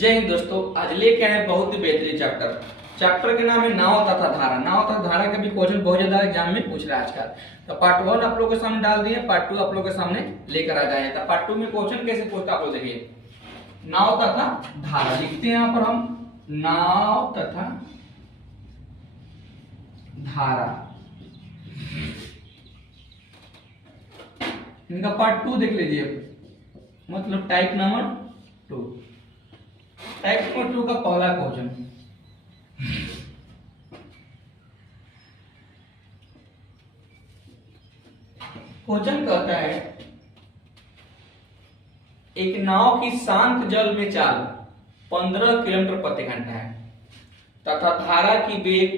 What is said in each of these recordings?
जय हिंद दोस्तों। आज लेके आए बहुत ही बेहतरीन चैप्टर के नाम है नाव तथा धारा। नाव तथा धारा के भी क्वेश्चन बहुत ज्यादा एग्जाम में पूछ रहा है आजकल। तो पार्ट 1 आप लोगों के सामने डाल दिए, पार्ट 2 आप लोगों के सामने लेकर आ जाए। तो पार्ट 2 में क्वेश्चन कैसे पूछता आप लोग देखिए। नाव तथा धारा लिखते हैं यहाँ पर हम, नाव तथा धारा। इनका पार्ट 2 देख लीजिए, मतलब टाइप नंबर 2। टाइप नंबर 2 का पहला क्वेश्चन, कहता है एक नाव की शांत जल में चाल 15 किलोमीटर प्रति घंटा है तथा धारा की वेग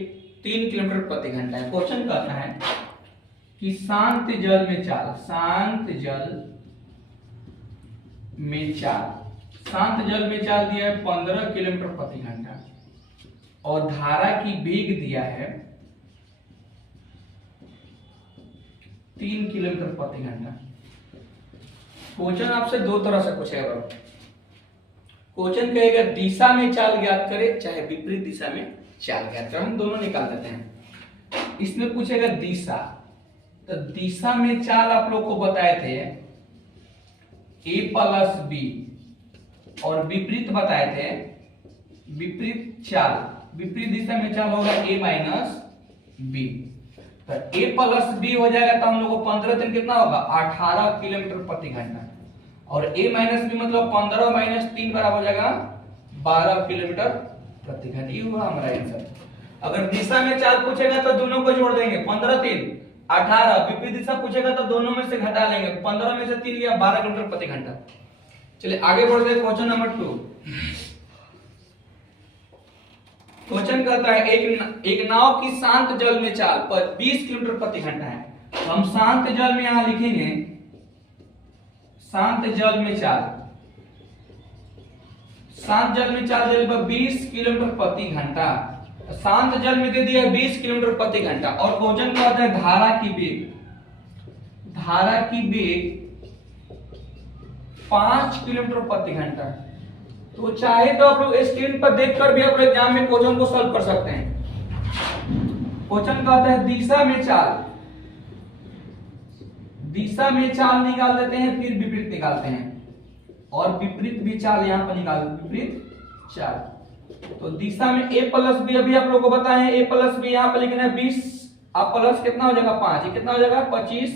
3 किलोमीटर प्रति घंटा है। क्वेश्चन कहता है कि शांत जल में चाल, शांत जल में चाल दिया है 15 किलोमीटर प्रति घंटा और धारा की वेग दिया है 3 किलोमीटर प्रति घंटा। क्वेश्चन आपसे दो तरह से पूछेगा। क्वेश्चन कहेगा दिशा में चाल ज्ञात करे, चाहे विपरीत दिशा में चाल ज्ञात करे। हम दोनों निकाल देते हैं। इसमें पूछेगा दिशा, तो दिशा में चाल आप लोग को बताए थे a प्लस बी और विपरीत बताए थे विपरीत चाल। विपरीत दिशा में चाल होगा a माइनस बी, तो a प्लस बी हो जाएगा। तो हम लोग को 15 दिन कितना होगा 18 किलोमीटर प्रति घंटा और a माइनस बी मतलब 15 माइनस 3 बराबर हो जाएगा 12 किलोमीटर प्रति घंटा। ये हुआ हमारा आंसर। अगर दिशा में चाल पूछेगा तो दोनों को जोड़ देंगे, 15 3 18। विपरीत दिशा पूछेगा तो दोनों में से घटा लेंगे, 15 में से 3 गया 12 किलोमीटर प्रति घंटा। चलिए आगे बढ़ते हैं। Question number 2। क्वेश्चन कहता है एक नाव की शांत जल में चाल पर 20 किलोमीटर प्रति घंटा है। तो हम शांत जल में यहां लिखेंगे शांत जल में चाल, शांत जल में चाल जल पर 20 किलोमीटर प्रति घंटा। शांत जल में दे दिया 20 किलोमीटर प्रति घंटा और क्वेश्चन कहता है धारा की वेग, धारा की वेग 5 किलोमीटर प्रति घंटा। तो चाहे तो आप लोग स्क्रीन पर देखकर भी आप लोग एग्जाम में क्वेश्चन को सॉल्व कर सकते हैं। क्वेश्चन कहता है दिशा में चाल, दिशा में चाल निकाल देते हैं, फिर विपरीत निकालते हैं और विपरीत भी चाल यहां पर निकाल, विपरीत चाल। तो दिशा में a प्लस बी अभी आप लोग को बताए, a प्लस बी यहां पर लिखना है 20, अब प्लस कितना हो जाएगा 5, ये कितना हो जाएगा 25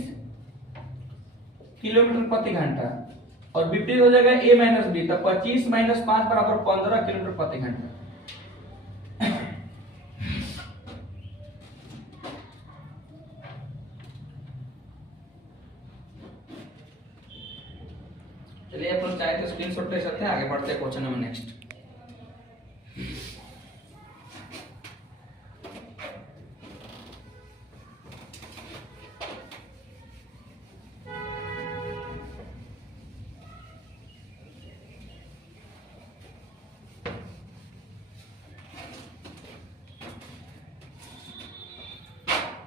किलोमीटर प्रति घंटा और विपरीत हो जाएगा a माइनस बी, तो 25 माइनस 5 बराबर 15 किलोमीटर प्रति घंटा। चलिए अपन चाहे तो स्क्रीनशॉट ले सकते हैं। आगे बढ़ते हैं क्वेश्चन नंबर नेक्स्ट।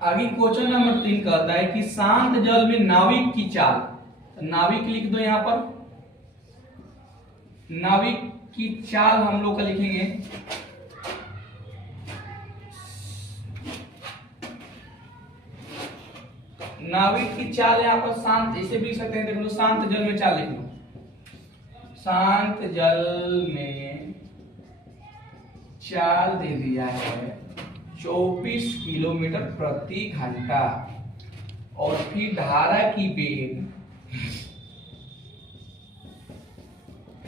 आगे क्वेश्चन नंबर 3 कहता है कि शांत जल में नाविक की चाल, नाविक लिख दो यहां पर, नाविक की चाल हम लोग का लिखेंगे नाविक की चाल यहां पर शांत, इसे भी लिख सकते हैं। देख लो शांत जल में चाल लिख लो, शांत जल में चाल दे दिया है 24 किलोमीटर प्रति घंटा और फिर धारा की वेग,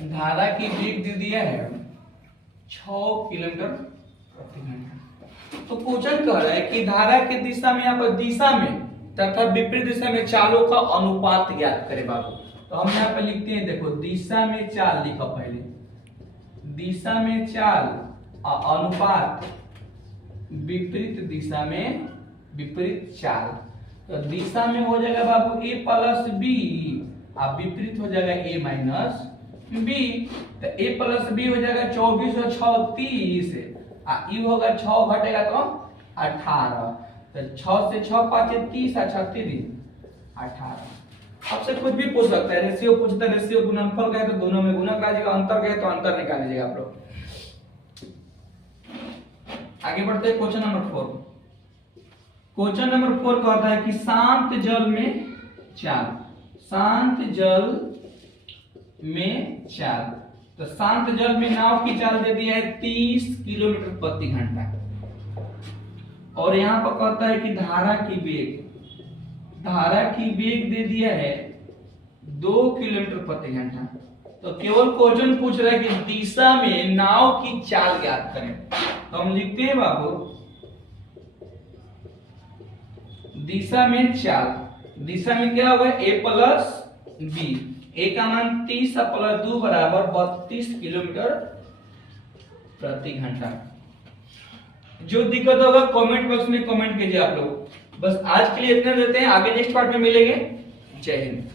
धारा की वेग दे दिया है 6 किलोमीटर प्रति घंटा। तो क्वेश्चन कह रहा है कि धारा की दिशा में, यहाँ पर दिशा में तथा विपरीत दिशा में चालों का अनुपात ज्ञात करें बाबू। तो हम यहाँ पर लिखते हैं, देखो दिशा में चाल लिखा पहले, दिशा में चाल अनुपात विपरीत दिशा में विपरीत चाल। तो दिशा में हो जाएगा बाबू a प्लस बी और विपरीत हो जाएगा a माइनस बी। तो a प्लस बी हो जाएगा 24 और 6 30, ई होगा 6 घटेगा तो 18। तो 6 से 6 5 30 और 36 18। आपसे कुछ भी पूछ सकता है, रेशियो पूछता है, रेशियो गुणनफल का है तो दोनों में गुणा करा दीजिएगा, अंतर का है तो अंतर निकाल लीजिएगा आप लोग। आगे बढ़ते हैं क्वेश्चन नंबर 4। क्वेश्चन नंबर 4 कहता है कि शांत जल में चाल, शांत जल में चाल। तो शांत जल में नाव की चाल दे दी है 30 किलोमीटर प्रति घंटा, और यहां पर कहता है कि धारा की वेग, धारा की वेग दे दिया है 2 किलोमीटर प्रति घंटा। तो केवल क्वेश्चन पूछ रहा है कि दिशा में नाव की चाल ज्ञात करें। तो हम लिखते हैं बाबू, दिशा में चाल, दिशा में क्या होगा a प्लस बी, a का मान 30 प्लस 2 बराबर 32 किलोमीटर प्रति घंटा। जो दिक्कत होगा कमेंट बॉक्स में कमेंट कीजिए आप लोग। बस आज के लिए इतना देते हैं, आगे नेक्स्ट पार्ट में मिलेंगे। जय हिंद।